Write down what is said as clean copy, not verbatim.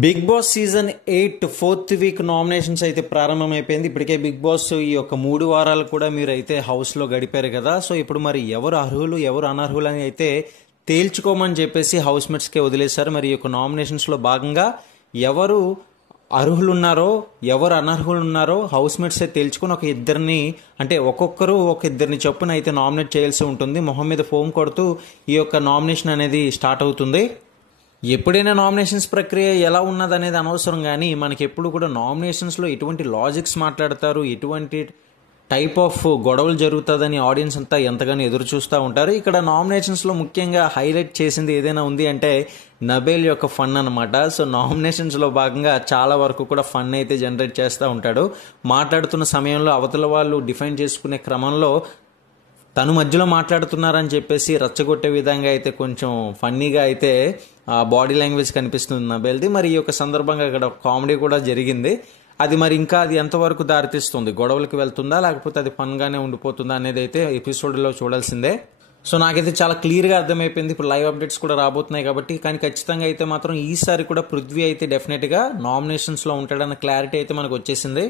Big Boss season 8 4th week nominations అయితే ప్రారంభమైపోయింది. ఇప్పటికే బిగ్ బాస్ ఈ యొక్క 3 వారాలు కూడా మీరు అయితే హౌస్లో గడిపారు కదా. సో ఇప్పుడు మరి ఎవరు అర్హులు ఎవరు అనర్హులు అని అయితే తేల్చుకోమని చెప్పేసి హౌస్ మేట్స్కే వదిలేశారు. మరి ఈ యొక్క నామినేషన్స్లో భాగంగా ఎవరు అర్హులు ఉన్నారో ఎవరు అనర్హులు ఉన్నారో హౌస్ మేట్సే తేల్చుకుని ఒక ఇద్దరిని అంటే ఒక్కొక్కరు ఒక ఇద్దరిని చొప్పున అయితే నామినేట్ చేయాల్సి ఉంటుంది. మొహం మీద ఫోమ్ కొడుతూ ఈ యొక్క నామినేషన్ అనేది స్టార్ట్ అవుతుంది. ఎప్పుడైనా నామినేషన్స్ ప్రక్రియ ఎలా ఉన్నదనేది అనవసరం, కానీ మనకి ఎప్పుడు కూడా నామినేషన్స్లో ఎటువంటి లాజిక్స్ మాట్లాడతారు, ఎటువంటి టైప్ ఆఫ్ గొడవలు జరుగుతుందని ఆడియన్స్ అంతా ఎంతగానో ఎదురు చూస్తూ ఉంటారు. ఇక్కడ నామినేషన్స్లో ముఖ్యంగా హైలైట్ చేసింది ఏదైనా ఉంది అంటే నబేల్ యొక్క ఫన్ అనమాట. సో నామినేషన్స్లో భాగంగా చాలా వరకు కూడా ఫన్ అయితే జనరేట్ చేస్తూ ఉంటాడు. మాట్లాడుతున్న సమయంలో అవతల వాళ్ళు డిఫైన్ చేసుకునే క్రమంలో తను మధ్యలో మాట్లాడుతున్నారని చెప్పేసి రచ్చగొట్టే విధంగా అయితే కొంచెం ఫన్నీగా అయితే బాడీ లాంగ్వేజ్ కనిపిస్తుంది నబేల్ది. మరి ఈ యొక్క సందర్భంగా ఇక్కడ కామెడీ కూడా జరిగింది. అది మరి ఇంకా అది ఎంతవరకు దారితీస్తుంది, గొడవలకు వెళ్తుందా లేకపోతే అది ఫన్గానే ఉండిపోతుందా అనేది అయితే ఎపిసోడ్లో చూడాల్సిందే. సో నాకైతే చాలా క్లియర్గా అర్థమైపోయింది. ఇప్పుడు లైవ్ అప్డేట్స్ కూడా రాబోతున్నాయి కాబట్టి. కానీ ఖచ్చితంగా అయితే మాత్రం ఈసారి కూడా పృథ్వీ అయితే డెఫినెట్గా నామినేషన్స్లో ఉంటాడన్న క్లారిటీ అయితే మనకు వచ్చేసింది.